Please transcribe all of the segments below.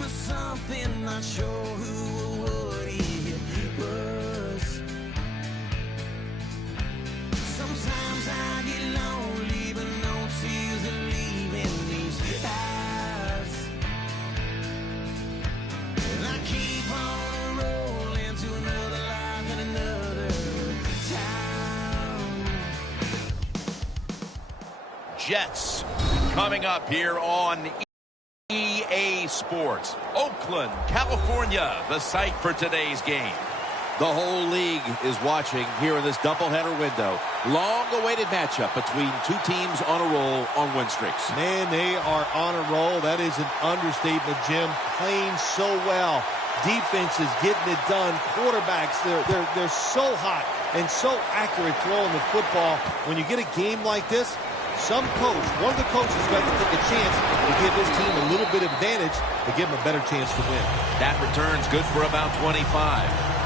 for something, not sure who or what it was. Sometimes I get lonely, but no tears are leaving these eyes. And I keep on rolling to another life and another time. Jets coming up here on EA Sports. Oakland, California, the site for today's game. The whole league is watching here in this doubleheader window. Long-awaited matchup between two teams on a roll on win streaks. Man, they are on a roll. That is an understatement, Jim. Playing so well. Defense is getting it done. Quarterbacks, they're so hot and so accurate throwing the football. When you get a game like this, some coach, one of the coaches got to take a chance to give his team a little bit of advantage to give them a better chance to win. That return's good for about 25.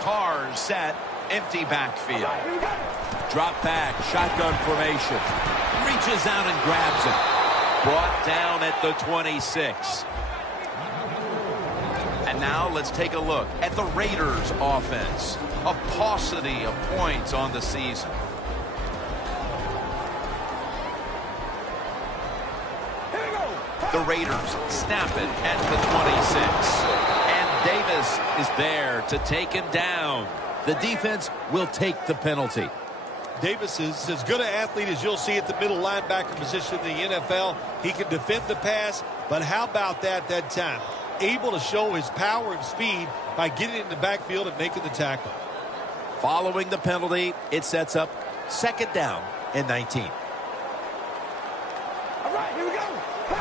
Cars set, empty backfield. Drop back, shotgun formation. Reaches out and grabs it. Brought down at the 26. And now let's take a look at the Raiders offense. A paucity of points on the season. The Raiders snap it at the 26. Davis is there to take him down. The defense will take the penalty. Davis is as good an athlete as you'll see at the middle linebacker position in the NFL. He can defend the pass, but how about that time? Able to show his power and speed by getting in the backfield and making the tackle. Following the penalty, it sets up second down and 19. All right, here we go.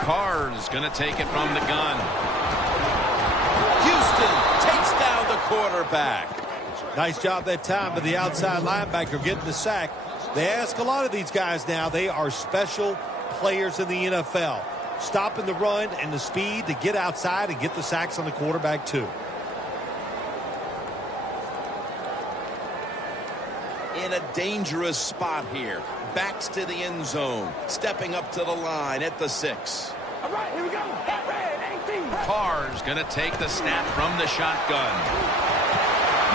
Carr's going to take it from the gun. Houston takes down the quarterback. Nice job that time by the outside linebacker getting the sack. They ask a lot of these guys now. They are special players in the NFL. Stopping the run and the speed to get outside and get the sacks on the quarterback too. In a dangerous spot here. Backs to the end zone. Stepping up to the line at the 6. All right, here we go. Carr's going to take the snap from the shotgun.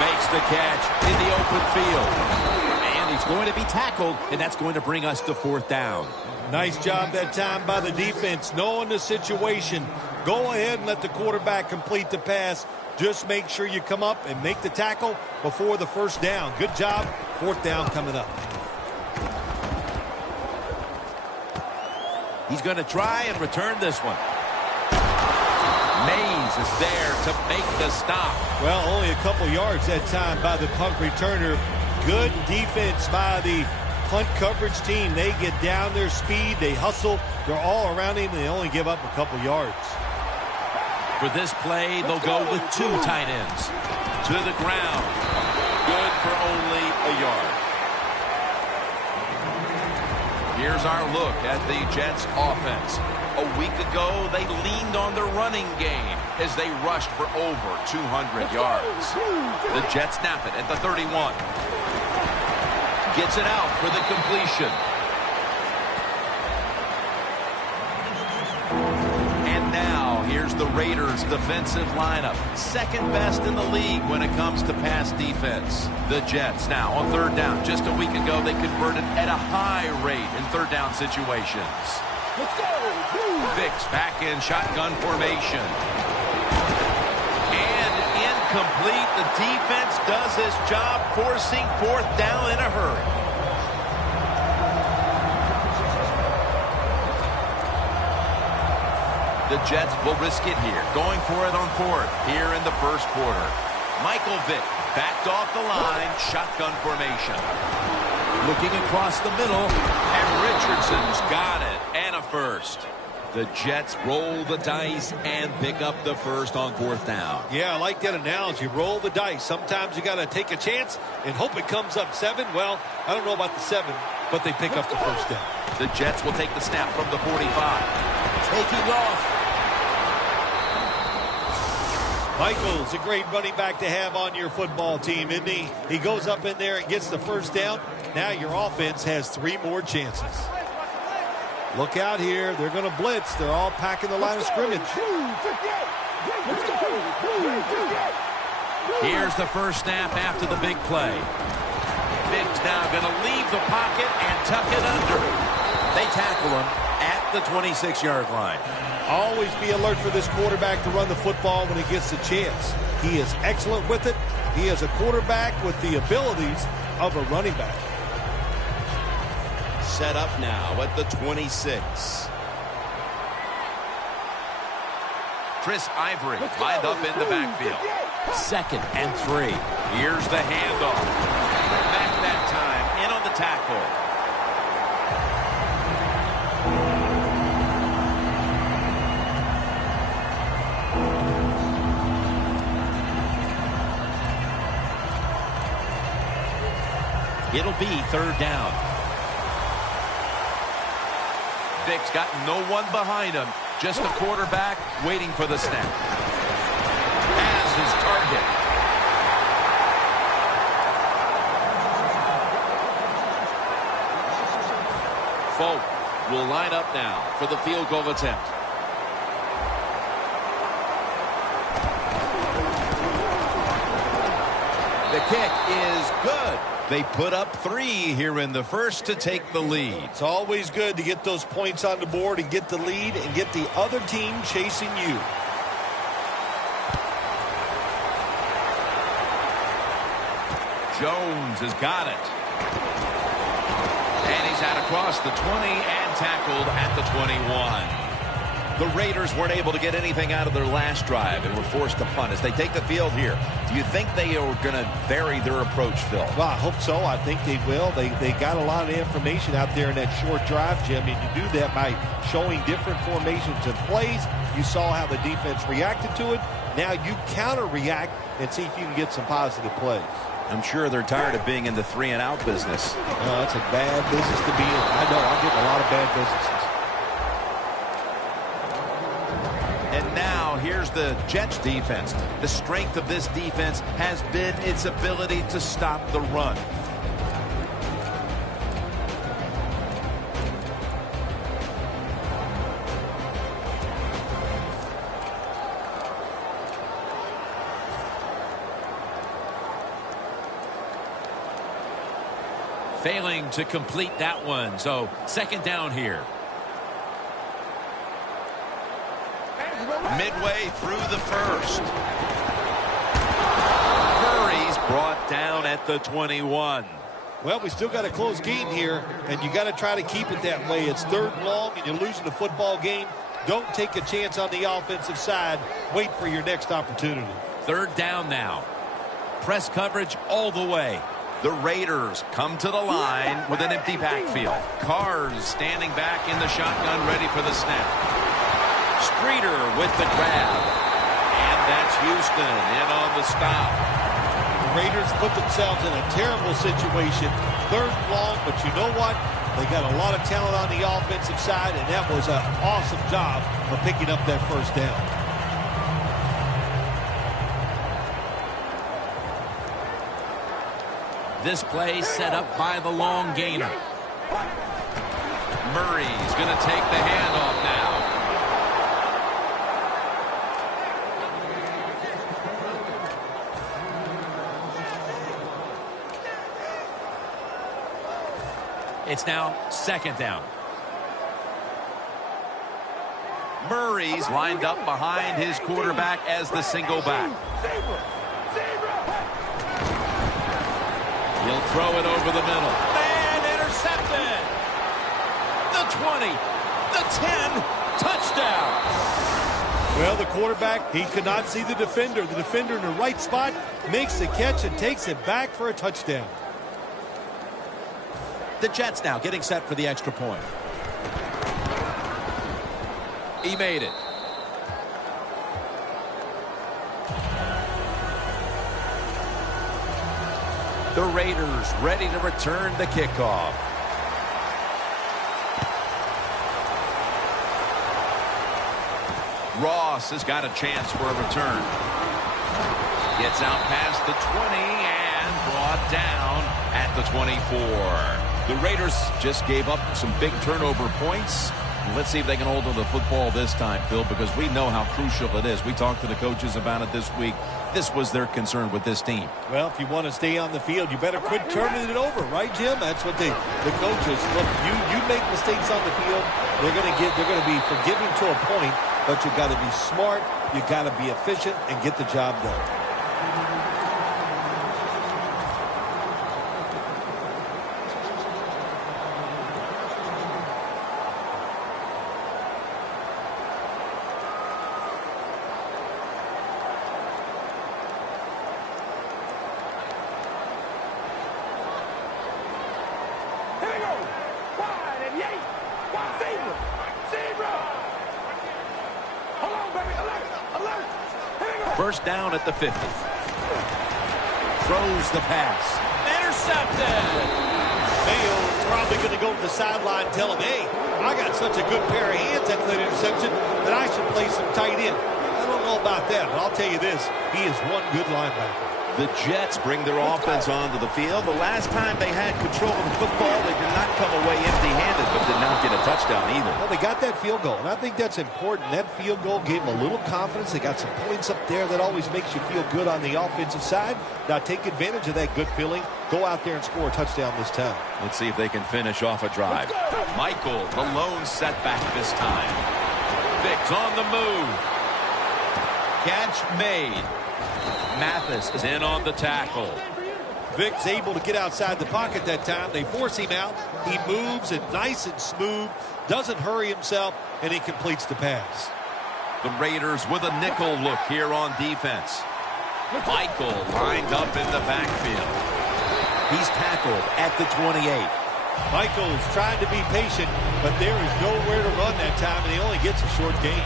Makes the catch in the open field. And he's going to be tackled, and that's going to bring us to fourth down. Nice job that time by the defense. Knowing the situation. Go ahead and let the quarterback complete the pass. Just make sure you come up and make the tackle before the first down. Good job. Fourth down coming up. He's going to try and return this one. Mays is there to make the stop. Well, only a couple yards that time by the punt returner. Good defense by the punt coverage team. They get down their speed. They hustle. They're all around him, and they only give up a couple yards. For this play, they'll go with two tight ends. To the ground. Good for only a yard. Here's our look at the Jets offense. A week ago, they leaned on the running game as they rushed for over 200 yards. The Jets snap it at the 31. Gets it out for the completion. And now, here's the Raiders' defensive lineup. Second best in the league when it comes to pass defense. The Jets now on third down. Just a week ago, they converted at a high rate in third down situations. Let's go. Vicks back in shotgun formation. And incomplete. The defense does its job, forcing fourth down in a hurry. The Jets will risk it here, going for it on fourth here in the first quarter. Michael Vick backed off the line, shotgun formation. Looking across the middle. And Richardson's got it, and a first. The Jets roll the dice and pick up the first on 4th down. Yeah, I like that analogy. Roll the dice. Sometimes you got to take a chance and hope it comes up 7. Well, I don't know about the 7, but they pick up the first down. The Jets will take the snap from the 45. Taking off. Michael's a great running back to have on your football team, isn't he? He goes up in there and gets the first down. Now your offense has 3 more chances. Look out here. They're going to blitz. They're all packing the line of scrimmage. Here's the first snap after the big play. Vick's now going to leave the pocket and tuck it under. They tackle him at the 26-yard line. Always be alert for this quarterback to run the football when he gets the chance. He is excellent with it. He is a quarterback with the abilities of a running back. Set up now at the 26. Chris Ivory lined up in the backfield. 2nd and 3. Here's the handoff. Back that time, in on the tackle. It'll be 3rd down. Vick's got no one behind him. Just a quarterback waiting for the snap. As his target. Folk will line up now for the field goal attempt. The kick is good. They put up 3 here in the first to take the lead. It's always good to get those points on the board and get the lead and get the other team chasing you. Jones has got it. And he's out across the 20 and tackled at the 21. The Raiders weren't able to get anything out of their last drive and were forced to punt as they take the field here. Do you think they are going to vary their approach, Phil? Well, I hope so. I think they will. They got a lot of information out there in that short drive, Jim, and you do that by showing different formations and plays. You saw how the defense reacted to it. Now you counter-react and see if you can get some positive plays. I'm sure they're tired of being in the 3-and-out business. That's a bad business to be in. I know. I get in a lot of bad businesses. And now here's the Jets defense. The strength of this defense has been its ability to stop the run. Failing to complete that one, so 2nd down here. Midway through the first. Murray's brought down at the 21. Well, we still got a close game here, and you got to try to keep it that way. It's 3rd and long, and you're losing the football game. Don't take a chance on the offensive side. Wait for your next opportunity. 3rd down now. Press coverage all the way. The Raiders come to the line with an empty backfield. Carr's standing back in the shotgun, ready for the snap. Streeter with the grab. And that's Houston in on the stop. The Raiders put themselves in a terrible situation. 3rd and long, but you know what? They got a lot of talent on the offensive side, and that was an awesome job of picking up that first down. This play set up by the long gainer. Murray's going to take the handoff now. It's now 2nd down. Murray's lined up behind his quarterback as the single back. He'll throw it over the middle. And intercepted. The 20, the 10, touchdown. Well, the quarterback, he could not see the defender. The defender in the right spot makes the catch and takes it back for a touchdown. The Jets now getting set for the extra point. He made it. The Raiders ready to return the kickoff. Ross has got a chance for a return. Gets out past the 20 and brought down at the 24. The Raiders just gave up some big turnover points. Let's see if they can hold on to the football this time, Phil, because we know how crucial it is. We talked to the coaches about it this week. This was their concern with this team. Well, if you want to stay on the field, you better quit turning it over, right, Jim? That's what the coaches look. You make mistakes on the field, they're going to be forgiving to a point, but you got to be smart, you got to be efficient, and get the job done. First down at the 50. Throws the pass. Intercepted. Mayo's probably going to go to the sideline and tell him, hey, I got such a good pair of hands after that interception that I should play some tight end. I don't know about that, but I'll tell you this. He is one good linebacker. The Jets bring their offense onto the field. The last time they had control of the football, they did not come away empty-handed, but did not get a touchdown either. Well, they got that field goal, and I think that's important. That field goal gave them a little confidence. They got some points up there that always makes you feel good on the offensive side. Now take advantage of that good feeling. Go out there and score a touchdown this time. Let's see if they can finish off a drive. Michael, the lone setback this time. Vic's on the move. Catch made. Mathis is in on the tackle. Vic's able to get outside the pocket that time. They force him out. He moves it nice and smooth, doesn't hurry himself, and he completes the pass. The Raiders with a nickel look here on defense. Michael lined up in the backfield. He's tackled at the 28. Michael's trying to be patient, but there is nowhere to run that time, and he only gets a short gain.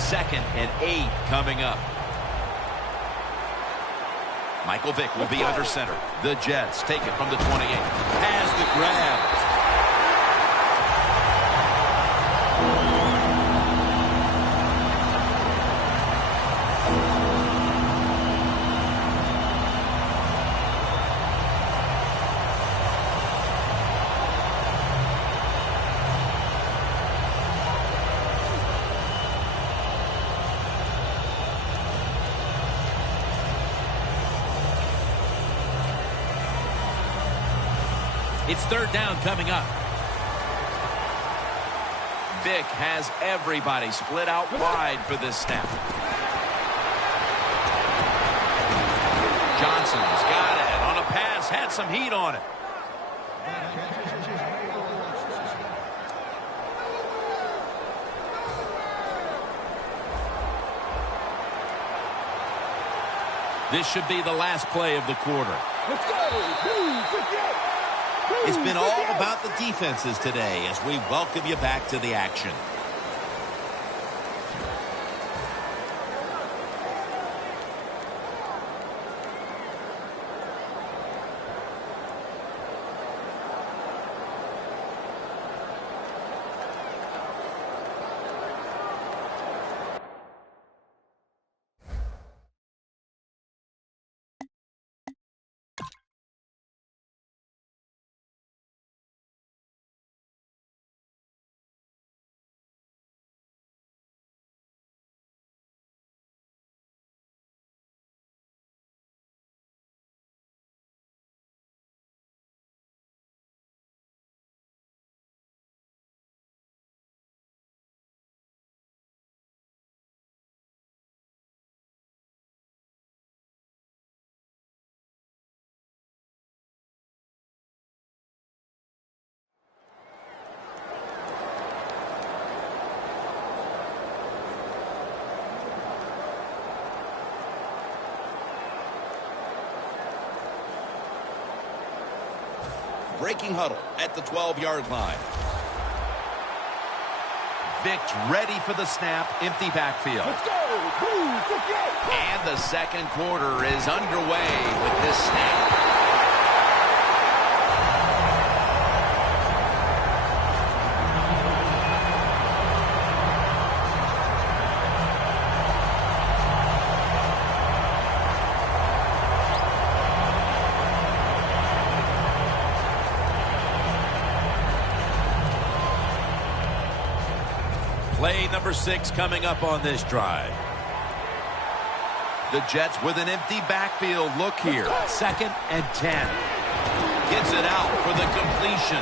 2nd and 8 coming up. Michael Vick will be under center. The Jets take it from the 28. Has the grab. It's 3rd down coming up. Vick has everybody split out wide for this snap. Johnson's got it on a pass, had some heat on it. This should be the last play of the quarter. Let's go. It's been all about the defenses today as we welcome you back to the action. Breaking huddle at the 12-yard line. Vick's ready for the snap, empty backfield. Let's go. Blue 58. And the second quarter is underway with this snap. Play number 6 coming up on this drive. The Jets with an empty backfield look here. 2nd and 10. Gets it out for the completion.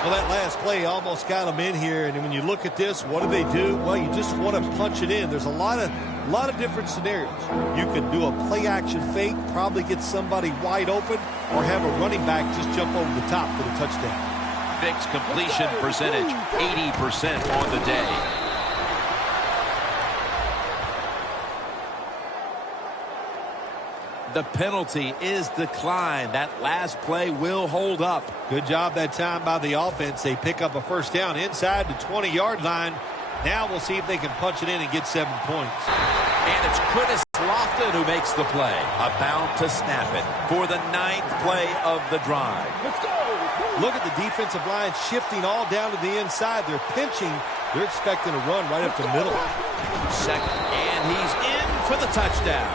Well, that last play almost got them in here. And when you look at this, what do? Well, you just want to punch it in. There's a lot of different scenarios. You could do a play-action fake, probably get somebody wide open, or have a running back just jump over the top for the touchdown. Vick's completion percentage, 80% on the day. The penalty is declined. That last play will hold up. Good job that time by the offense. They pick up a first down inside the 20-yard line. Now we'll see if they can punch it in and get 7 points. And it's Curtis Lofton who makes the play. About to snap it for the 9th play of the drive. Let's go. Look at the defensive line shifting all down to the inside. They're pinching. They're expecting a run right up the middle. 2nd, and he's in for the touchdown.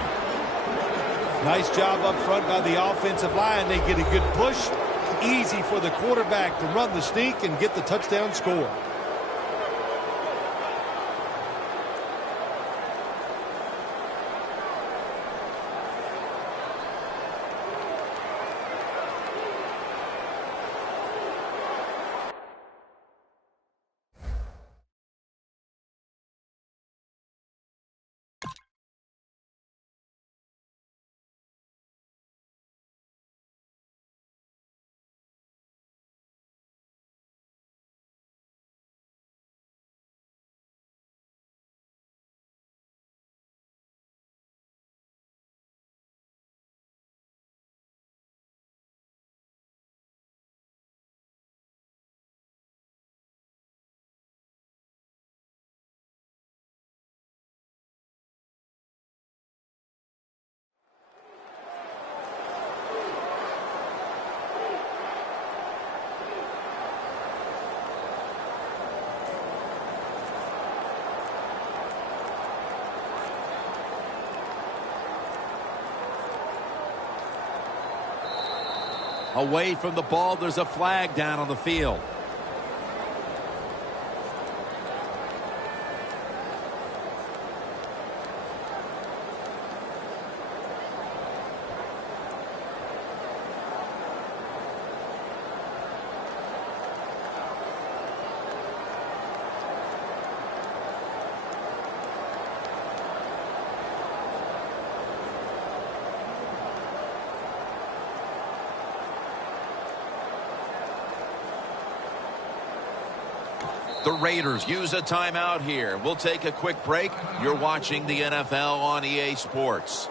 Nice job up front by the offensive line. They get a good push. Easy for the quarterback to run the sneak and get the touchdown score. Away from the ball, there's a flag down on the field. The Raiders use a timeout here. We'll take a quick break. You're watching the NFL on EA Sports.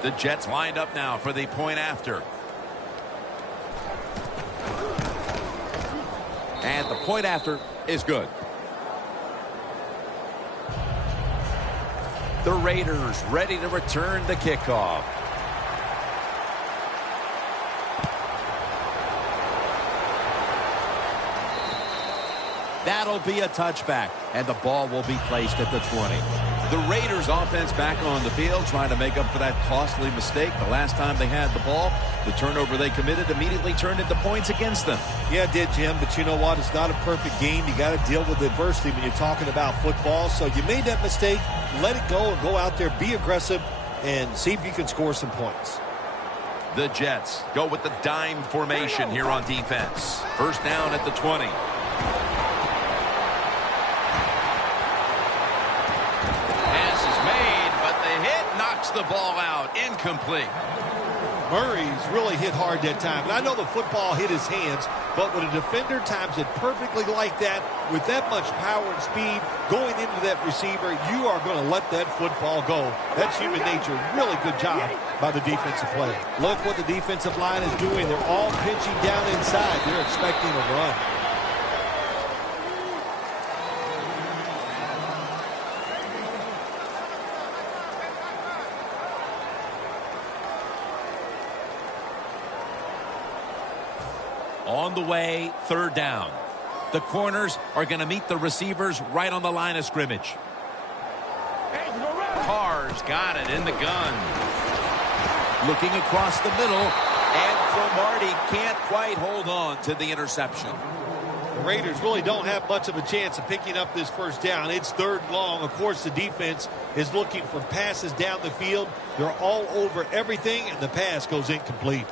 The Jets lined up now for the point after. And the point after is good. The Raiders ready to return the kickoff. That'll be a touchback, and the ball will be placed at the 20. The Raiders offense back on the field trying to make up for that costly mistake. The last time they had the ball, the turnover they committed immediately turned into points against them. Yeah, it did, Jim, but you know what? It's not a perfect game. You got to deal with adversity when you're talking about football. So you made that mistake, let it go and go out there, be aggressive, and see if you can score some points. The Jets go with the dime formation here on defense. First down at the 20. Pass is made, but the hit knocks the ball out. Incomplete. Murray's really hit hard that time. And I know the football hit his hands, but when a defender times it perfectly like that, with that much power and speed going into that receiver, you are going to let that football go. That's human nature. Really good job by the defensive player. Look what the defensive line is doing. They're all pinching down inside. They're expecting a run. On the way, third down. The corners are going to meet the receivers right on the line of scrimmage. Carr's got it in the gun. Looking across the middle, and Cromartie can't quite hold on to the interception. The Raiders really don't have much of a chance of picking up this first down. It's third and long. Of course, the defense is looking for passes down the field. They're all over everything, and the pass goes incomplete.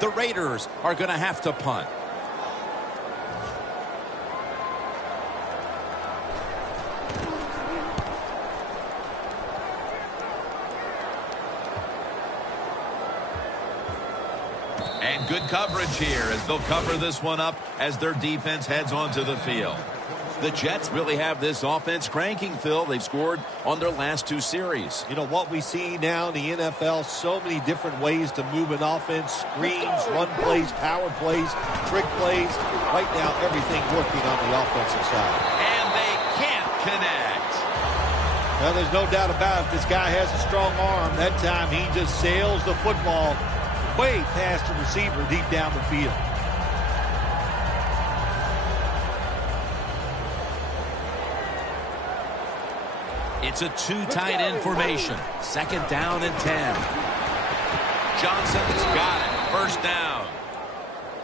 The Raiders are going to have to punt. And good coverage here as they'll cover this one up as their defense heads onto the field. The Jets really have this offense cranking, Phil. They've scored on their last two series. You know, what we see now in the NFL, so many different ways to move an offense. Screens, run plays, power plays, trick plays. Right now, everything working on the offensive side. And they can't connect. Well, there's no doubt about it. This guy has a strong arm. That time, he just sails the football way past the receiver deep down the field. It's a two tight end formation. Second down and 10. Johnson's got it. First down.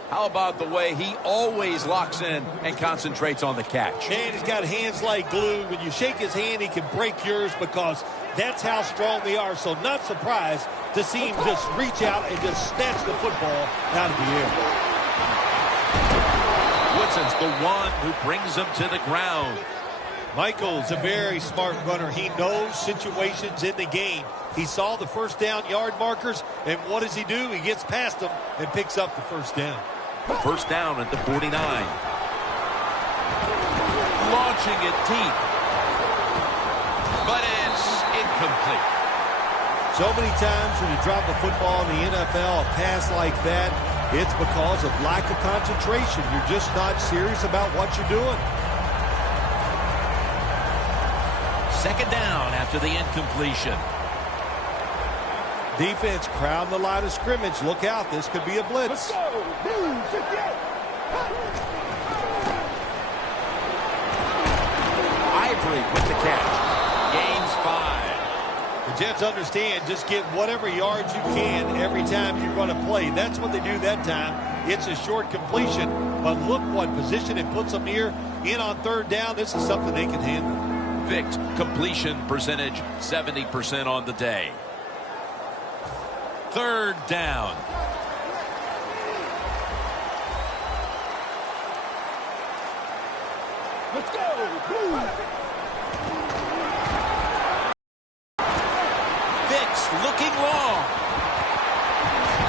How about the way he always locks in and concentrates on the catch? And he's got hands like glue. When you shake his hand, he can break yours because that's how strong they are. So not surprised to see him just reach out and just snatch the football out of the air. Woodson's the one who brings him to the ground. Michael's a very smart runner. He knows situations in the game. He saw the first down yard markers, and what does he do? He gets past them and picks up the first down. First down at the 49. Launching it deep. But it's incomplete. So many times when you drop a football in the NFL, a pass like that, it's because of lack of concentration. You're just not serious about what you're doing. Second down after the incompletion. Defense crowding the line of scrimmage. Look out, this could be a blitz. Let's go. Blue, Ivory with the catch. Gains 5. The Jets understand, just get whatever yards you can every time you run a play. That's what they do that time. It's a short completion, but look what position it puts them here. In on third down, this is something they can handle. Vick's completion percentage 70% on the day. Third down. Let's go. Blue. Vick's looking long.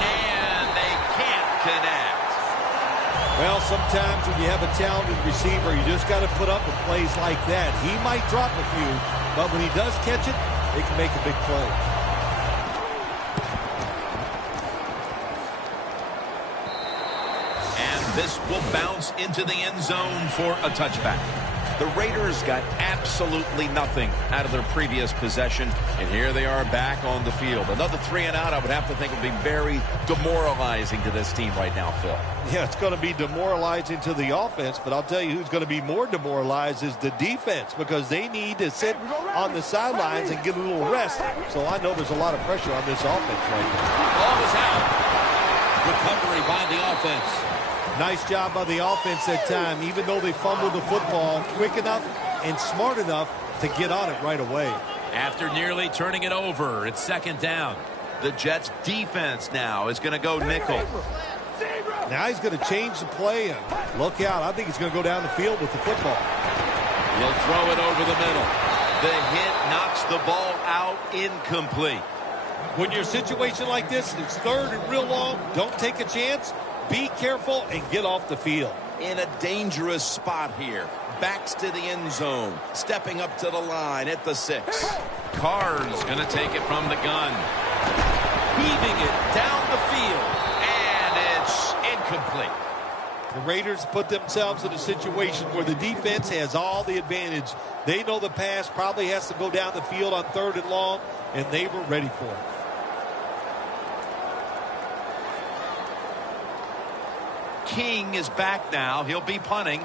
And they can't connect. Well, sometimes when you have a talented receiver, you just got to put up with plays like that. He might drop a few, but when he does catch it, it can make a big play. And this will bounce into the end zone for a touchback. The Raiders got absolutely nothing out of their previous possession, and here they are back on the field. Another 3 and out, I would have to think, would be very demoralizing to this team right now, Phil. Yeah, it's going to be demoralizing to the offense, but I'll tell you who's going to be more demoralized is the defense, because they need to sit on the sidelines and get a little rest. So I know there's a lot of pressure on this offense right now. Ball is out. Recovery by the offense. Nice job by the offense that time, even though they fumbled the football quick enough and smart enough to get on it right away. After nearly turning it over, it's second down. The Jets defense now is going to go nickel. Now he's going to change the play, and look out. I think he's going to go down the field with the football. He'll throw it over the middle. The hit knocks the ball out, incomplete. When you're in a situation like this, it's third and real long, don't take a chance. Be careful and get off the field. In a dangerous spot here. Backs to the end zone. Stepping up to the line at the 6. Carr's going to take it from the gun. Heaving it down the field. And it's incomplete. The Raiders put themselves in a situation where the defense has all the advantage. They know the pass probably has to go down the field on third and long, and they were ready for it. King is back now. He'll be punting.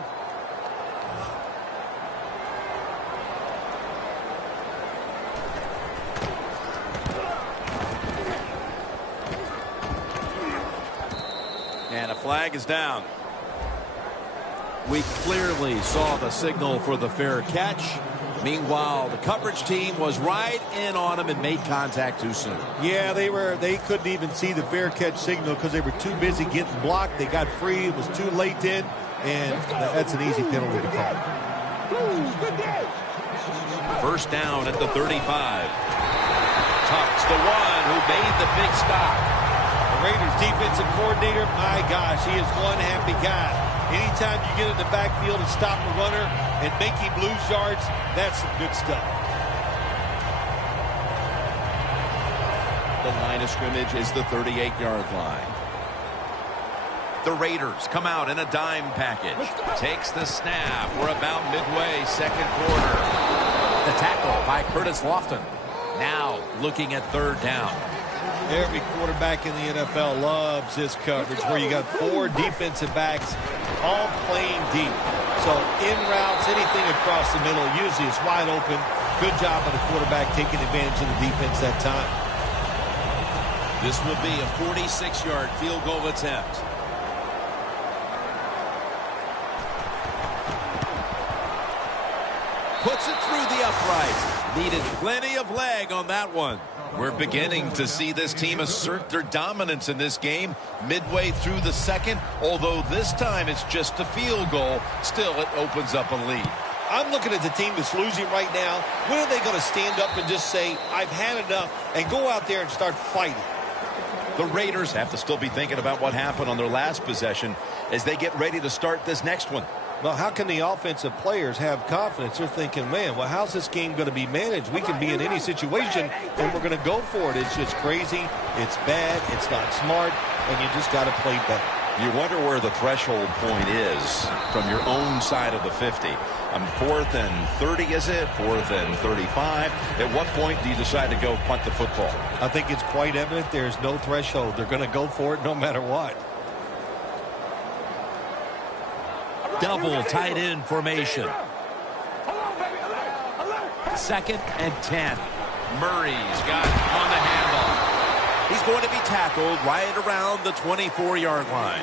And a flag is down. We clearly saw the signal for the fair catch. Meanwhile, the coverage team was right in on him and made contact too soon. Yeah, they couldn't even see the fair catch signal because they were too busy getting blocked. They got free. It was too late then, and that's an easy penalty to call. First down at the 35. Tucks the one who made the big stop. The Raiders defensive coordinator, my gosh, he is one happy guy. Anytime you get in the backfield and stop a runner and make him lose yards, that's some good stuff. The line of scrimmage is the 38-yard line. The Raiders come out in a dime package. Takes the snap. We're about midway, second quarter. The tackle by Curtis Lofton. Now looking at third down. Every quarterback in the NFL loves this coverage where you got 4 defensive backs all playing deep. So in routes, anything across the middle, usually it's wide open. Good job by the quarterback taking advantage of the defense that time. This will be a 46-yard field goal attempt. Puts it through the upright. Needed plenty of leg on that one. We're beginning to see this team assert their dominance in this game midway through the second, although this time it's just a field goal. Still, it opens up a lead. I'm looking at the team that's losing right now. When are they going to stand up and just say, I've had enough, and go out there and start fighting? The Raiders have to still be thinking about what happened on their last possession as they get ready to start this next one. Well, how can the offensive players have confidence? They're thinking, man, well, how's this game going to be managed? We can be in any situation, and we're going to go for it. It's just crazy. It's bad. It's not smart, and you just got to play better. You wonder where the threshold point is from your own side of the 50. 4th and 30, is it? 4th and 35. At what point do you decide to go punt the football? I think it's quite evident there's no threshold. They're going to go for it no matter what. Double tight end formation. 2nd and 10. Murray's got on the handle. He's going to be tackled right around the 24-yard line.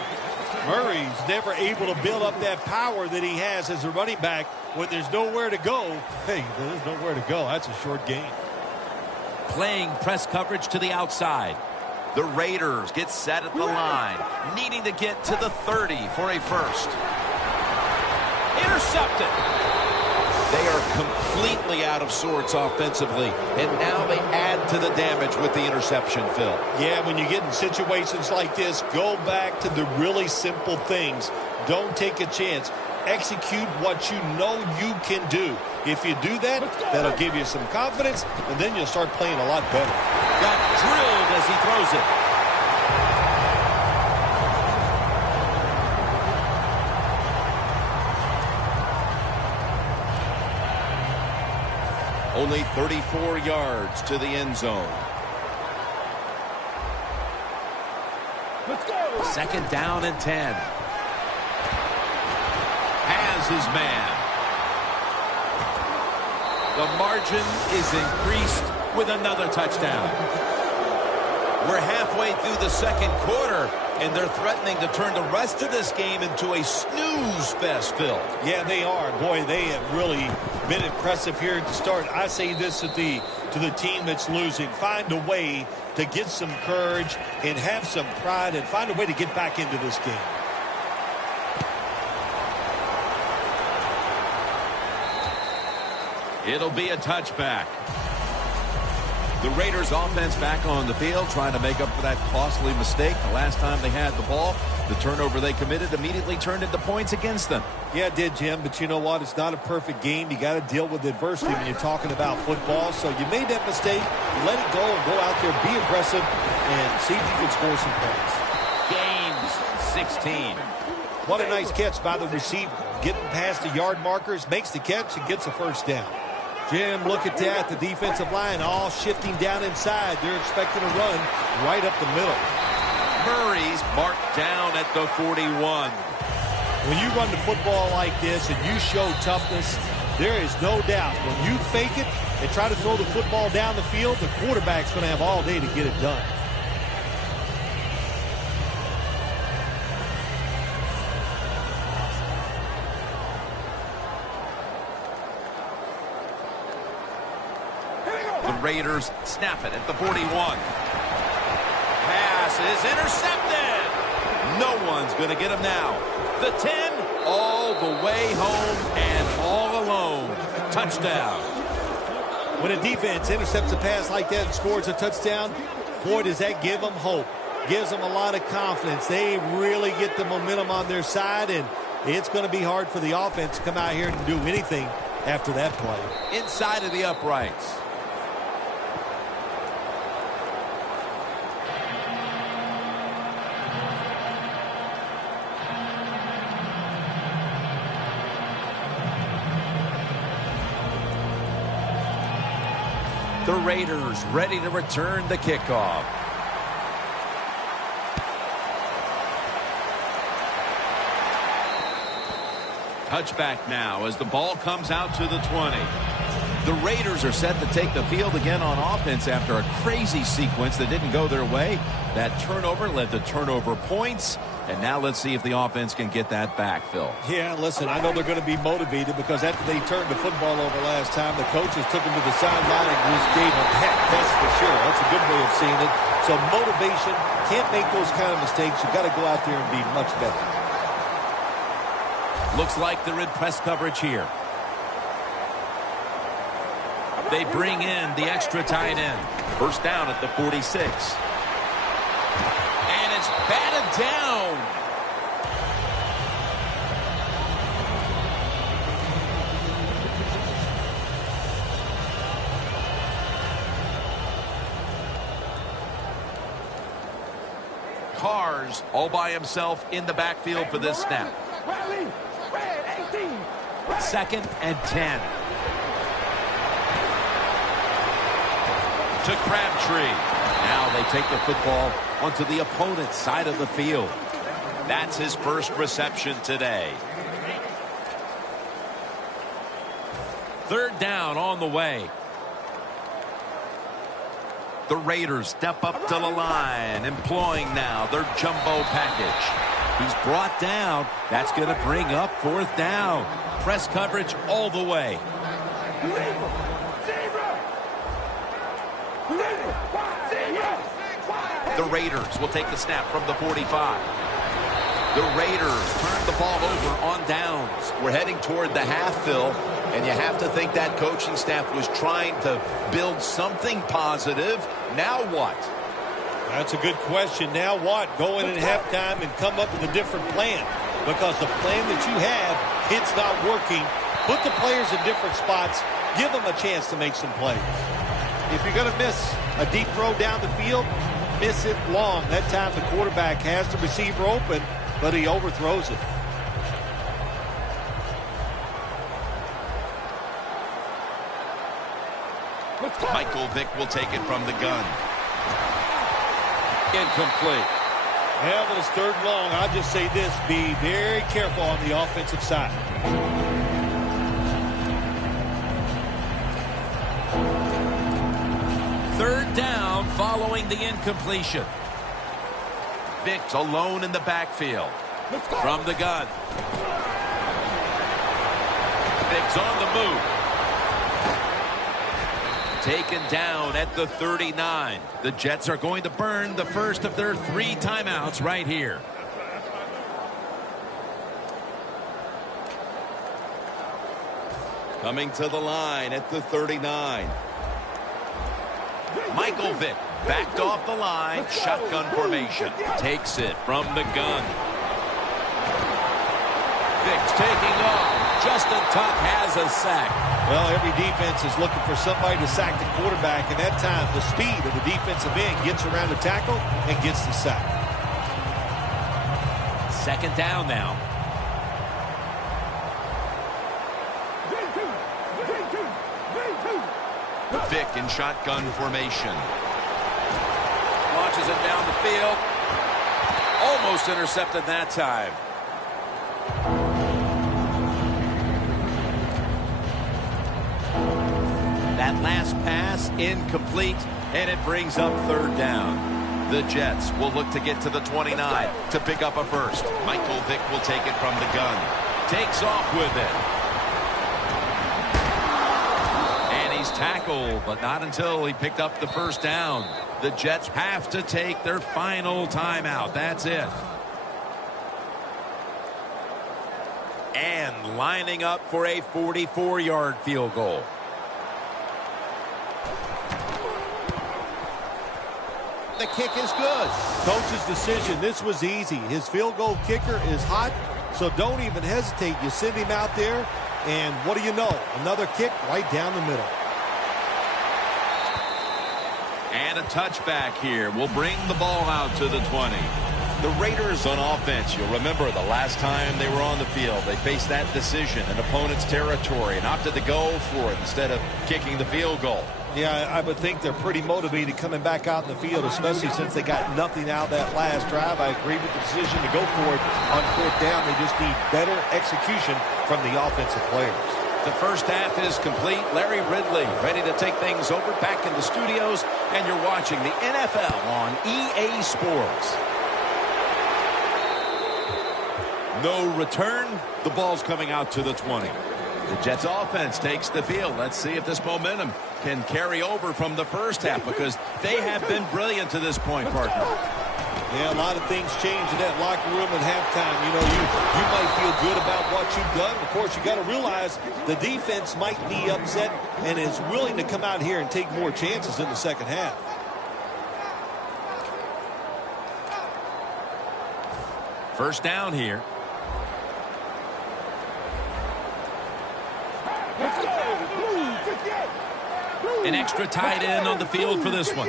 Murray's never able to build up that power that he has as a running back when there's nowhere to go. Hey, there's nowhere to go. That's a short game. Playing press coverage to the outside. The Raiders get set at the line, needing to get to the 30 for a first. Intercepted. They are completely out of sorts offensively, and now they add to the damage with the interception, Phil. Yeah, when you get in situations like this, go back to the really simple things. Don't take a chance. Execute what you know you can do. If you do that, that'll give you some confidence, and then you'll start playing a lot better. Got drilled as he throws it. Only 34 yards to the end zone. Let's go. Second down and 10. Has his man. The margin is increased with another touchdown. We're halfway through the second quarter, and they're threatening to turn the rest of this game into a snooze fest, Phil. Yeah, they are. Boy, they have really been impressive here at the start. I say this to the team that's losing. Find a way to get some courage and have some pride and find a way to get back into this game. It'll be a touchback. The Raiders offense back on the field trying to make up for that costly mistake. The last time they had the ball, the turnover they committed immediately turned into points against them. Yeah, it did, Jim, but you know what? It's not a perfect game. You got to deal with adversity when you're talking about football. So you made that mistake, let it go and go out there, be aggressive, and see if you can score some points. Gains 16. What a nice catch by the receiver. Getting past the yard markers, makes the catch, and gets a first down. Jim, look at that. The defensive line all shifting down inside. They're expecting a run right up the middle. Murray's marked down at the 41. When you run the football like this and you show toughness, there is no doubt when you fake it and try to throw the football down the field, the quarterback's going to have all day to get it done. The Raiders snap it at the 41. Pass is intercepted. No one's going to get him now. The 10, all the way home and all alone. Touchdown. When a defense intercepts a pass like that and scores a touchdown, boy, does that give them hope. Gives them a lot of confidence. They really get the momentum on their side, and it's going to be hard for the offense to come out here and do anything after that play. Inside of the uprights. The Raiders ready to return the kickoff. Touchback now as the ball comes out to the 20. The Raiders are set to take the field again on offense after a crazy sequence that didn't go their way. That turnover led to turnover points. And now let's see if the offense can get that back, Phil. Yeah, listen, I know they're going to be motivated because after they turned the football over last time, the coaches took them to the sideline and just gave them heck, that's for sure. That's a good way of seeing it. So motivation, can't make those kind of mistakes. You've got to go out there and be much better. Looks like they're in press coverage here. They bring in the extra tight end. First down at the 46. And it's batted down. Cars all by himself in the backfield for this snap. Second and 10. To Crabtree. Now they take the football onto the opponent's side of the field. That's his first reception today. Third down on the way. The Raiders step up to the line, employing now their jumbo package. He's brought down. That's going to bring up fourth down. Press coverage all the way. The Raiders will take the snap from the 45. The Raiders turn the ball over on downs. We're heading toward the half, Phil, and you have to think that coaching staff was trying to build something positive. Now what? That's a good question. Now what? Go in at halftime and come up with a different plan. Because the plan that you have, it's not working. Put the players in different spots. Give them a chance to make some plays. If you're going to miss a deep throw down the field, miss it long. That time the quarterback has the receiver open, but he overthrows it. Michael Vick will take it from the gun. Incomplete. Well, when it's 3rd and long, I'll just say this. Be very careful on the offensive side. 3rd down following the incompletion. Vick's alone in the backfield. From the gun. Vick's on the move. Taken down at the 39. The Jets are going to burn the first of their 3 timeouts right here. Coming to the line at the 39. Michael Vick backed off the line. Shotgun formation. Takes it from the gun. Vick's taking off. Justin Tuck has a sack. Well, every defense is looking for somebody to sack the quarterback, and that time the speed of the defensive end gets around the tackle and gets the sack. 2nd down now. Vick in shotgun formation. Launches it down the field. Almost intercepted that time. That last pass incomplete, and it brings up 3rd down. The Jets will look to get to the 29 to pick up a first. Michael Vick will take it from the gun. Takes off with it. And he's tackled, but not until he picked up the 1st down. The Jets have to take their final timeout. That's it. And lining up for a 44-yard field goal. The kick is good. Coach's decision. This was easy. His field goal kicker is hot, so don't even hesitate. You send him out there, and what do you know? Another kick right down the middle. And a touchback here will bring the ball out to the 20. The Raiders on offense, you'll remember the last time they were on the field, they faced that decision in opponent's territory and opted to go for it instead of kicking the field goal. Yeah, I would think they're pretty motivated coming back out in the field, especially since they got nothing out of that last drive. I agree with the decision to go for it on 4th down. They just need better execution from the offensive players. The first half is complete. Larry Ridley ready to take things over back in the studios, and you're watching the NFL on EA Sports. No return. The ball's coming out to the 20. The Jets offense takes the field. Let's see if this momentum can carry over from the first half, because they have been brilliant to this point, partner. Yeah, a lot of things change in that locker room at halftime. You know, you might feel good about what you've done. Of course, you got to realize the defense might be upset and is willing to come out here and take more chances in the 2nd half. First down here. An extra tight end on the field for this one.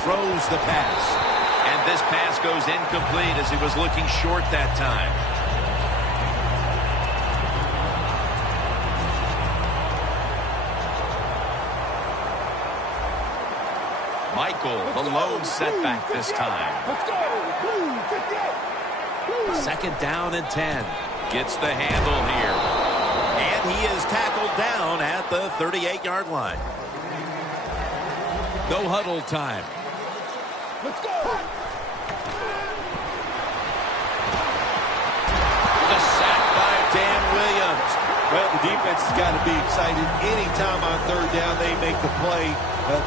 Throws the pass. And this pass goes incomplete as he was looking short that time. Michael, the lone setback this time. 2nd down and 10. Gets the handle here. And he is tackled down at the 38-yard line. No huddle time. Let's go! The sack by Dan Williams. Well, the defense has got to be excited. Anytime on 3rd down they make the play,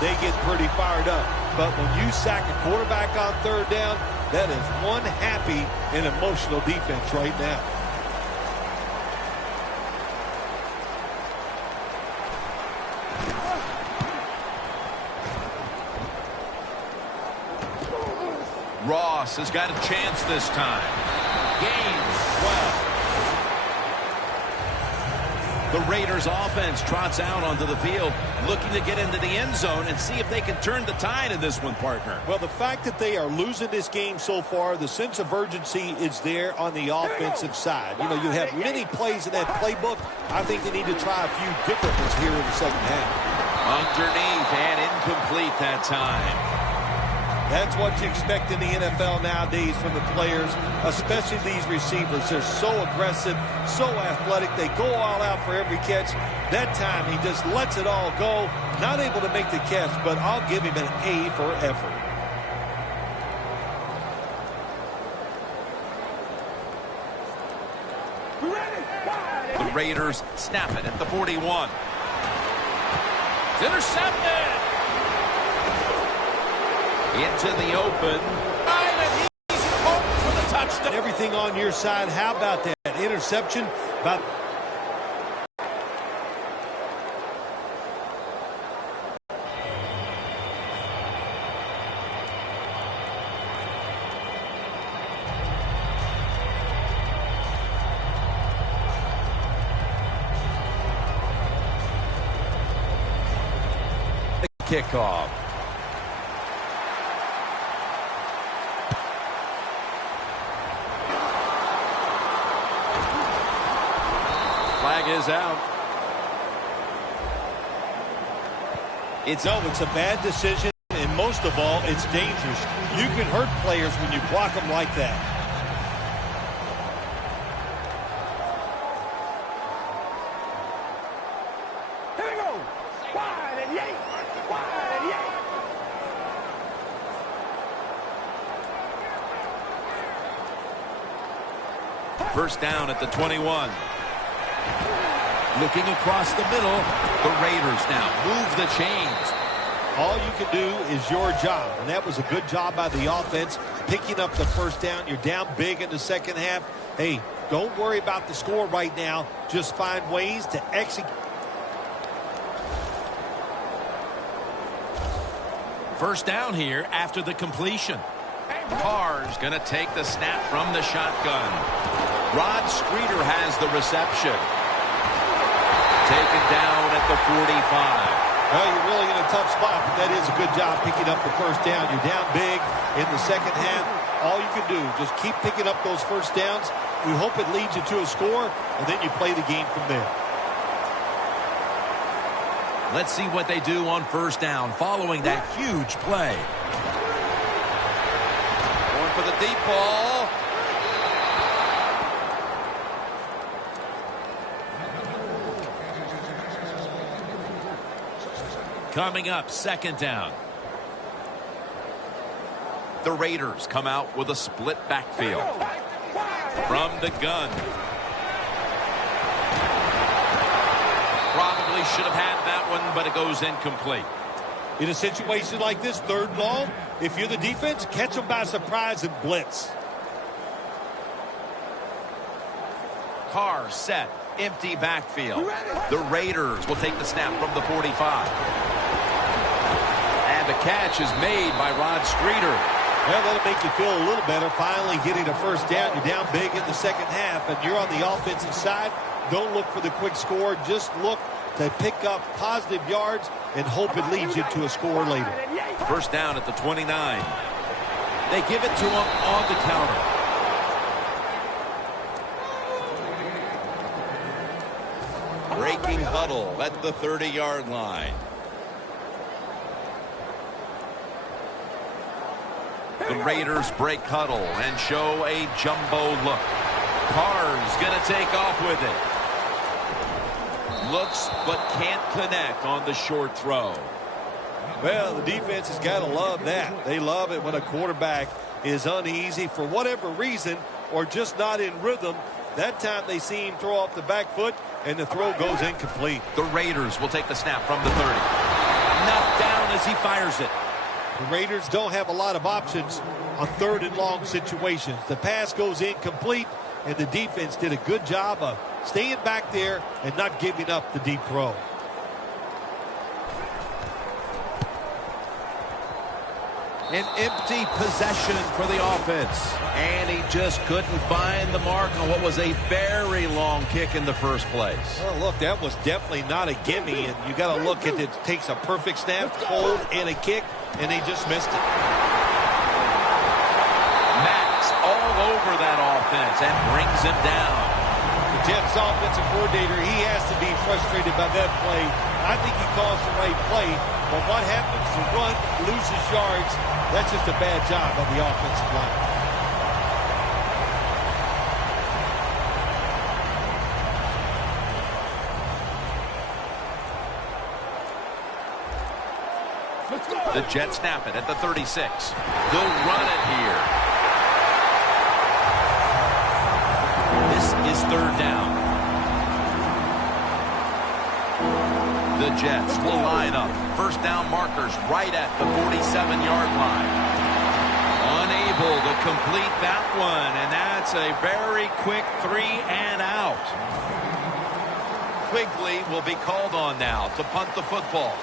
they get pretty fired up. But when you sack a quarterback on 3rd down, that is one happy and emotional defense right now. Ross has got a chance this time. Gains 12. The Raiders offense trots out onto the field, looking to get into the end zone and see if they can turn the tide in this one, partner. Well, the fact that they are losing this game so far, the sense of urgency is there on the offensive side. You know, you have many plays in that playbook. I think they need to try a few different ones here in the second half. Underneath and incomplete that time. That's what you expect in the NFL nowadays from the players, especially these receivers. They're so aggressive, so athletic. They go all out for every catch. That time, he just lets it all go. Not able to make the catch, but I'll give him an A for effort. The Raiders snap it at the 41. It's intercepted. Into the open. And he's home for the touchdown. Everything on your side. How about that interception? About Kickoff. Flag is out. it's a bad decision, and most of all, it's dangerous. You can hurt players when you block them like that. Here we go. Wide and yank. Wide and yank. First down at the 21. Looking across the middle, the Raiders now move the chains. All you can do is your job, and that was a good job by the offense, picking up the first down. You're down big in the second half. Hey, don't worry about the score right now. Just find ways to execute. First down here after the completion. Carr's going to take the snap from the shotgun. Rod Streeter has the reception. Taken down at the 45. Well, you're really in a tough spot, but that is a good job picking up the first down. You're down big in the second half. All you can do, just keep picking up those first downs. We hope it leads you to a score, and then you play the game from there. Let's see what they do on first down following that huge play. Going for the deep ball. Coming up, second down. The Raiders come out with a split backfield. From the gun. Probably should have had that one, but it goes incomplete. In a situation like this, third and long, if you're the defense, catch them by surprise and blitz. Carr set. Empty backfield. The Raiders will take the snap from the 45. And the catch is made by Rod Streeter. Well, that'll make you feel a little better. Finally getting a first down. You're down big in the second half, and you're on the offensive side. Don't look for the quick score. Just look to pick up positive yards and hope it leads you to a score later. First down at the 29. They give it to him on the counter. Breaking huddle at the 30-yard line. The Raiders break huddle and show a jumbo look. Carr's going to take off with it. Looks but can't connect on the short throw. Well, the defense has got to love that. They love it when a quarterback is uneasy for whatever reason or just not in rhythm. That time they see him throw off the back foot, and the throw goes incomplete. The Raiders will take the snap from the 30. Knocked down as he fires it. The Raiders don't have a lot of options on third and long situations. The pass goes incomplete, and the defense did a good job of staying back there and not giving up the deep throw. An empty possession for the offense. And he just couldn't find the mark on what was a very long kick in the first place. Well, look, that was definitely not a gimme. And you got to look at it. It takes a perfect snap, hold, and a kick, and they just missed it. Max all over that offense and brings him down. The Jets offensive coordinator, he has to be frustrated by that play. I think he calls the right play, but what happens to run, loses yards, that's just a bad job on the offensive line. The Jets snap it at the 36. They'll run it here. This is third down. The Jets will line up. First down markers right at the 47-yard line. Unable to complete that one, and that's a very quick 3 and out. Quigley will be called on now to punt the football.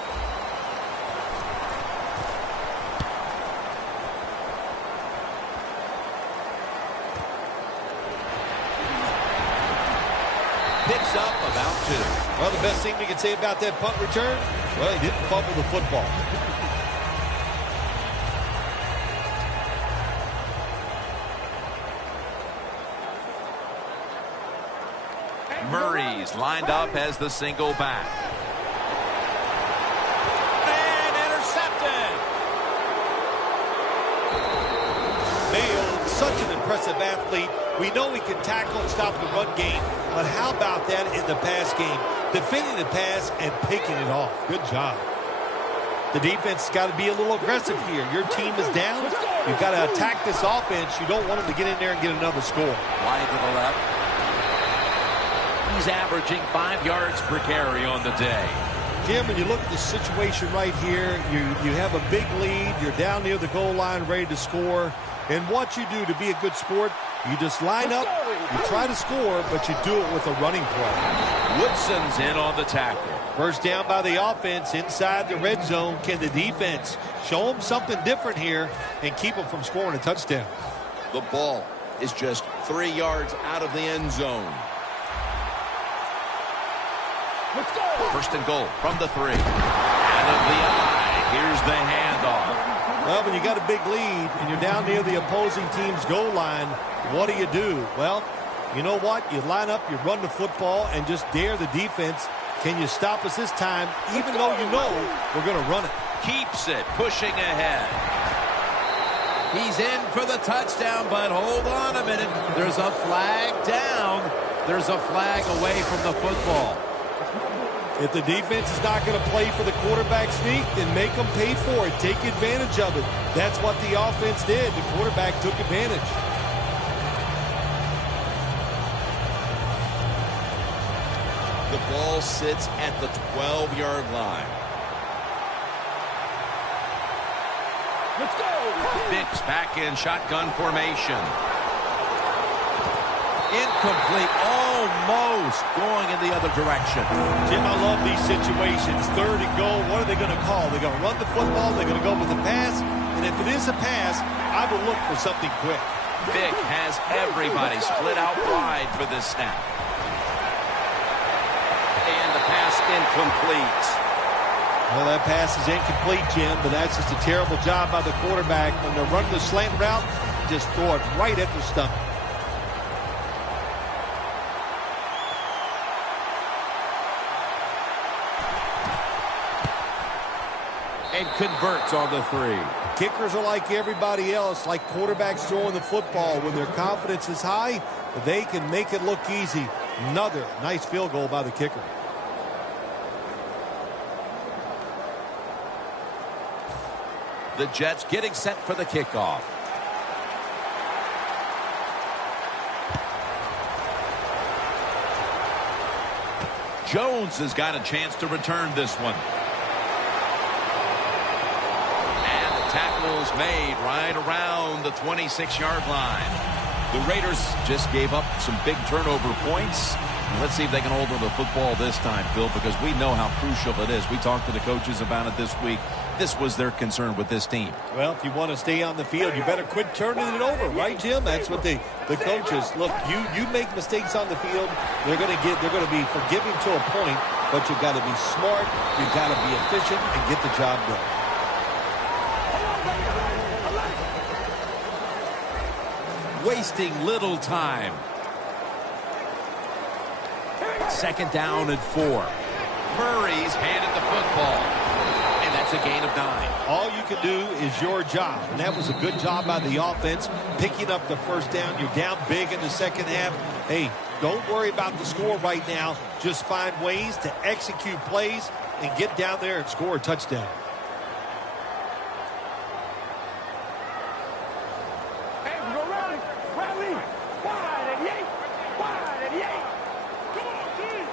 Picks up about 2. Well, the best thing we can say about that punt return, well, he didn't fumble the football. Murray's lined up as the single back. And intercepted. Mayo, such an impressive athlete. We know he can tackle and stop the run game, but how about that in the pass game? Defending the pass and picking it off. Good job. The defense has got to be a little aggressive here. Your team is down. You've got to attack this offense. You don't want them to get in there and get another score. Wide to the left. He's averaging 5 yards per carry on the day. Jim, when you look at the situation right here, you have a big lead. You're down near the goal line ready to score. And what you do to be a good sport, you just line up, you try to score, but you do it with a running play. Woodson's in on the tackle. First down by the offense inside the red zone. Can the defense show them something different here and keep them from scoring a touchdown? The ball is just 3 yards out of the end zone. Let's go. First and goal from the 3. Out of the eye. Here's the handoff. Well, when you got a big lead and you're down near the opposing team's goal line, what do? Well, you know what? You line up, you run the football, and just dare the defense. Can you stop us this time, even though you know we're going to run it? Keeps it, pushing ahead. He's in for the touchdown, but hold on a minute. There's a flag down. There's a flag away from the football. If the defense is not going to play for the quarterback sneak, then make them pay for it. Take advantage of it. That's what the offense did. The quarterback took advantage. The ball sits at the 12-yard line. Let's go. Vicks back in shotgun formation. Incomplete, almost going in the other direction. Jim, I love these situations. Third and goal, what are they going to call? They're going to run the football, they're going to go with a pass, and if it is a pass, I will look for something quick. Vick has everybody split out wide for this snap. And the pass incomplete. Well, that pass is incomplete, Jim, but that's just a terrible job by the quarterback. When they're running the slant route, just throw it right at their stomach. And converts on the 3. Kickers are like everybody else, like quarterbacks throwing the football. When their confidence is high, they can make it look easy. Another nice field goal by the kicker. The Jets getting set for the kickoff. Jones has got a chance to return this one. Tackles made right around the 26-yard line. The Raiders just gave up some big turnover points. Let's see if they can hold on to the football this time, Phil, because we know how crucial it is. We talked to the coaches about it this week. this was their concern with this team. Well, if you want to stay on the field, you better quit turning it over, right, Jim? That's what the coaches look. You make mistakes on the field, they're going to be forgiving to a point, but you got to be smart, you got to be efficient, and get the job done. Wasting little time. Second down and 4. Murray's handed the football, and that's a gain of 9. All you can do is your job, and that was a good job by the offense, picking up the first down. You're down big in the second half. Hey, don't worry about the score right now. Just find ways to execute plays and get down there and score a touchdown. Hey, we go rally. Rally. Wide and yank. Wide and yank. Come on, kid.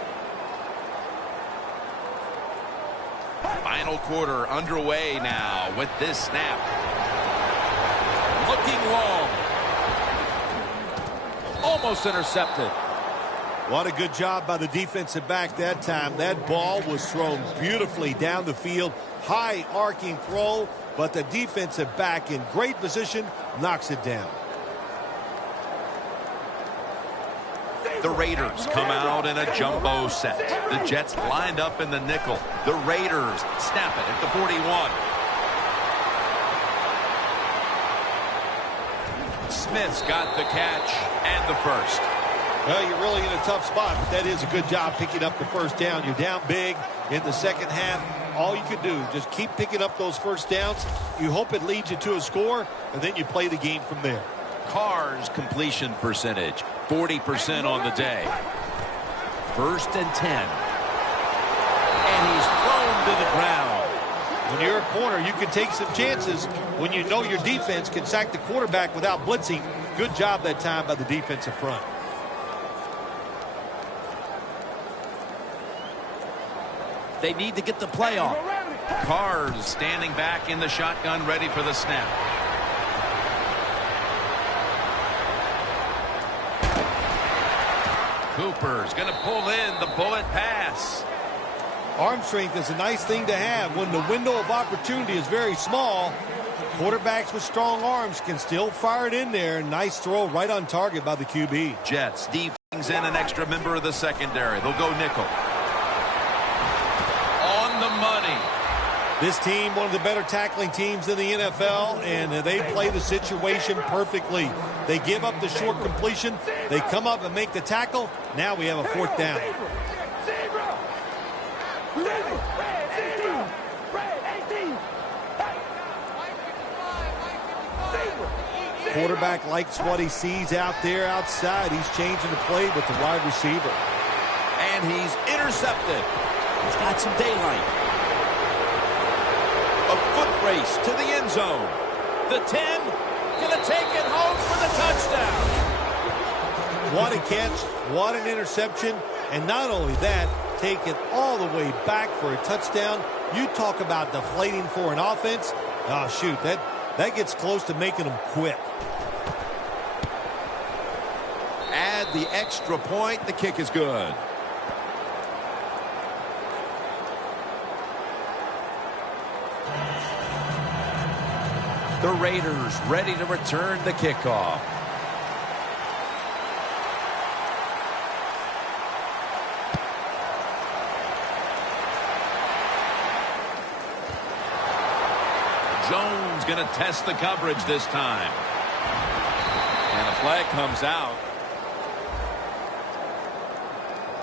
Final quarter underway now with this snap. Looking long. Almost intercepted. What a good job by the defensive back that time. That ball was thrown beautifully down the field. High arcing throw, but the defensive back in great position knocks it down. The Raiders come out in a jumbo set. The Jets lined up in the nickel. The Raiders snap it at the 41. Smith's got the catch and the first. Well, you're really in a tough spot, but that is a good job picking up the first down. You're down big in the second half. All you can do, just keep picking up those first downs. You hope it leads you to a score, and then you play the game from there. Carr's completion percentage, 40% on the day. 1st and 10. And he's thrown to the ground. When you're a corner, you can take some chances when you know your defense can sack the quarterback without blitzing. Good job that time by the defensive front. They need to get the play off. Carr's standing back in the shotgun, ready for the snap. Cooper's going to pull in the bullet pass. Arm strength is a nice thing to have when the window of opportunity is very small. Quarterbacks with strong arms can still fire it in there. Nice throw right on target by the QB. Jets defense in an extra member of the secondary. They'll go nickel. On the money. This team, one of the better tackling teams in the NFL, and they play the situation perfectly. They give up the short completion. They come up and make the tackle. Now we have a 4th down. Quarterback likes what he sees out there outside. He's changing the play with the wide receiver. And he's intercepted. He's got some daylight. A foot race to the end zone. The 10, gonna take it home for the touchdown. What a catch, what an interception, and not only that, take it all the way back for a touchdown. You talk about deflating for an offense. Oh, shoot, that gets close to making them quit. Add the extra point. The kick is good. The Raiders ready to return the kickoff. Jones going to test the coverage this time. And a flag comes out.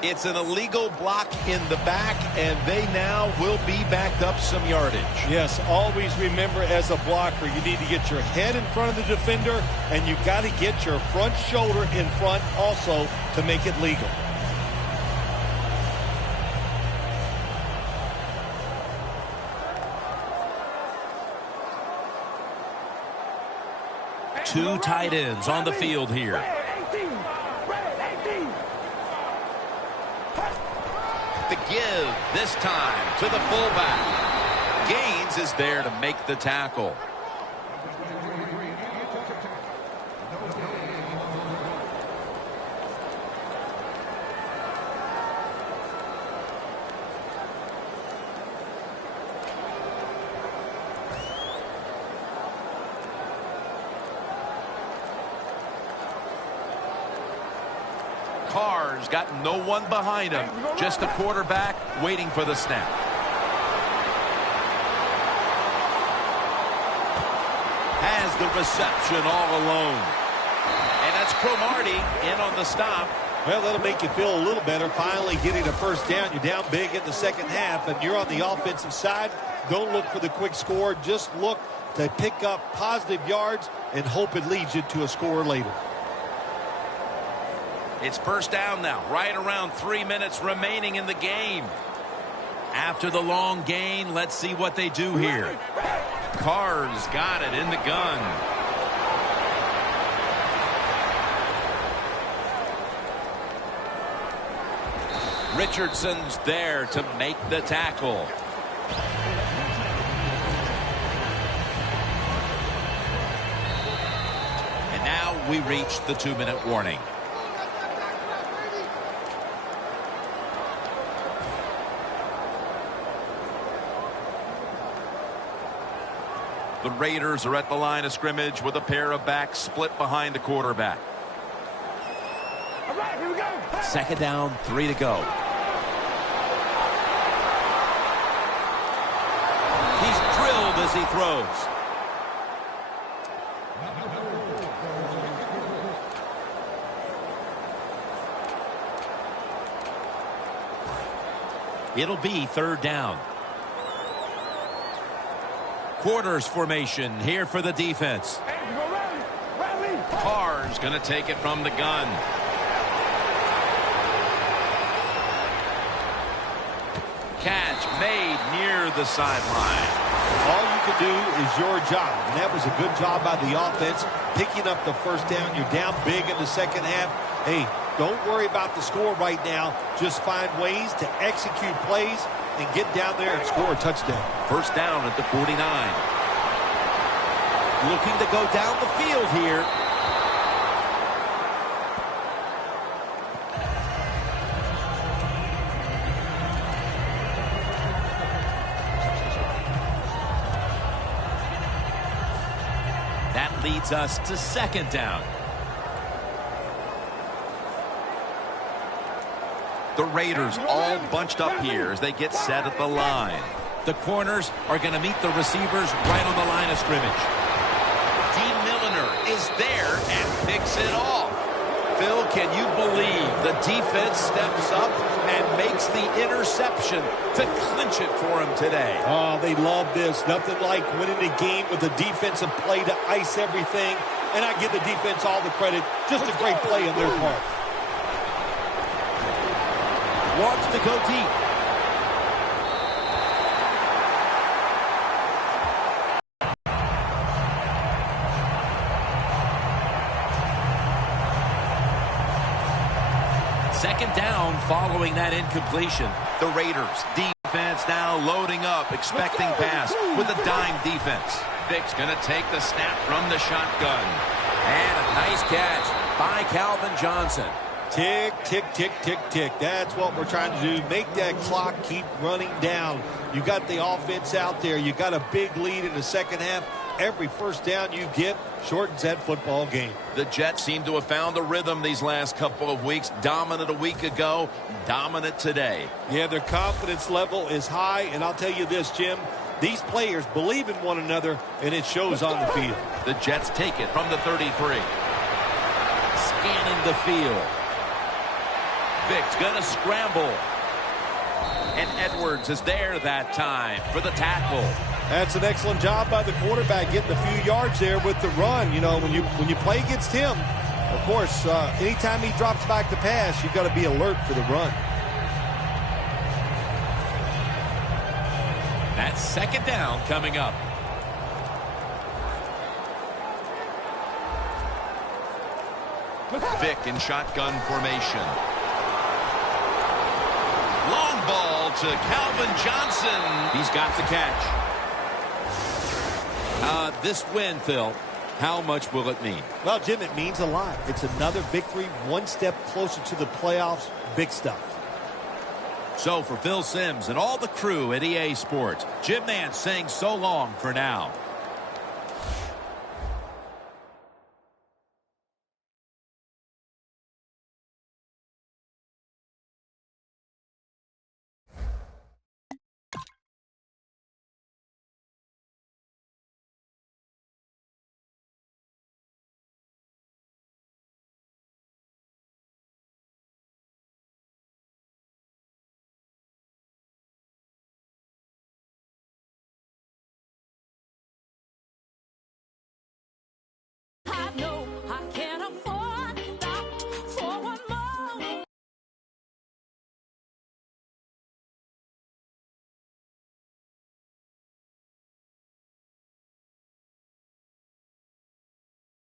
It's an illegal block in the back, and they now will be backed up some yardage. Yes, always remember as a blocker, you need to get your head in front of the defender, and you got to get your front shoulder in front also to make it legal. Two tight ends on the field here. The give this time to the fullback. Gaines is there to make the tackle. Carr's got no one behind him. Just a quarterback waiting for the snap. Has the reception all alone. And that's Cromartie in on the stop. Well, that'll make you feel a little better. Finally getting a first down. You're down big in the second half, and you're on the offensive side. Don't look for the quick score. Just look to pick up positive yards and hope it leads you to a score later. It's first down now, right around 3 minutes remaining in the game. After the long gain, let's see what they do here. Carr's got it in the gun. Richardson's there to make the tackle. And now we reach the 2-minute warning. The Raiders are at the line of scrimmage with a pair of backs split behind the quarterback. All right, here we go. Second down, 3 to go. He's drilled as he throws. It'll be third down. Quarters formation here for the defense. Hey, we go rally. Carr's going to take it from the gun. Catch made near the sideline. All you can do is your job, and that was a good job by the offense, picking up the first down. You're down big in the second half. Hey, don't worry about the score right now. Just find ways to execute plays and get down there and score a touchdown. First down at the 49. Looking to go down the field here. That leads us to second down. The Raiders all bunched up here as they get set at the line. The corners are going to meet the receivers right on the line of scrimmage. Dean Milliner is there and picks it off. Phil, can you believe the defense steps up and makes the interception to clinch it for him today? Oh, they love this. Nothing like winning a game with a defensive play to ice everything. And I give the defense all the credit. Just a great play on their part. Wants to go deep. Second down following that incompletion. The Raiders defense now loading up, expecting pass with a dime defense. Vic's going to take the snap from the shotgun. And a nice catch by Calvin Johnson. Tick, tick, tick, tick, tick. That's what we're trying to do. Make that clock keep running down. You got the offense out there. You got a big lead in the second half. Every first down you get shortens that football game. The Jets seem to have found a rhythm these last couple of weeks. Dominant a week ago, dominant today. Yeah, their confidence level is high. And I'll tell you this, Jim. These players believe in one another, and it shows on the field. The Jets take it from the 33. Scanning the field. Vic's going to scramble. And Edwards is there that time for the tackle. That's an excellent job by the quarterback, getting a few yards there with the run. You know, when you play against him, of course, anytime he drops back to pass, you've got to be alert for the run. That's second down coming up. Vic in shotgun formation. Long ball to Calvin Johnson. He's got the catch. This win, Phil, how much will it mean? Well, Jim, it means a lot. It's another victory, one step closer to the playoffs. Big stuff. So for Phil Simms and all the crew at EA Sports, Jim Nance saying so long for now.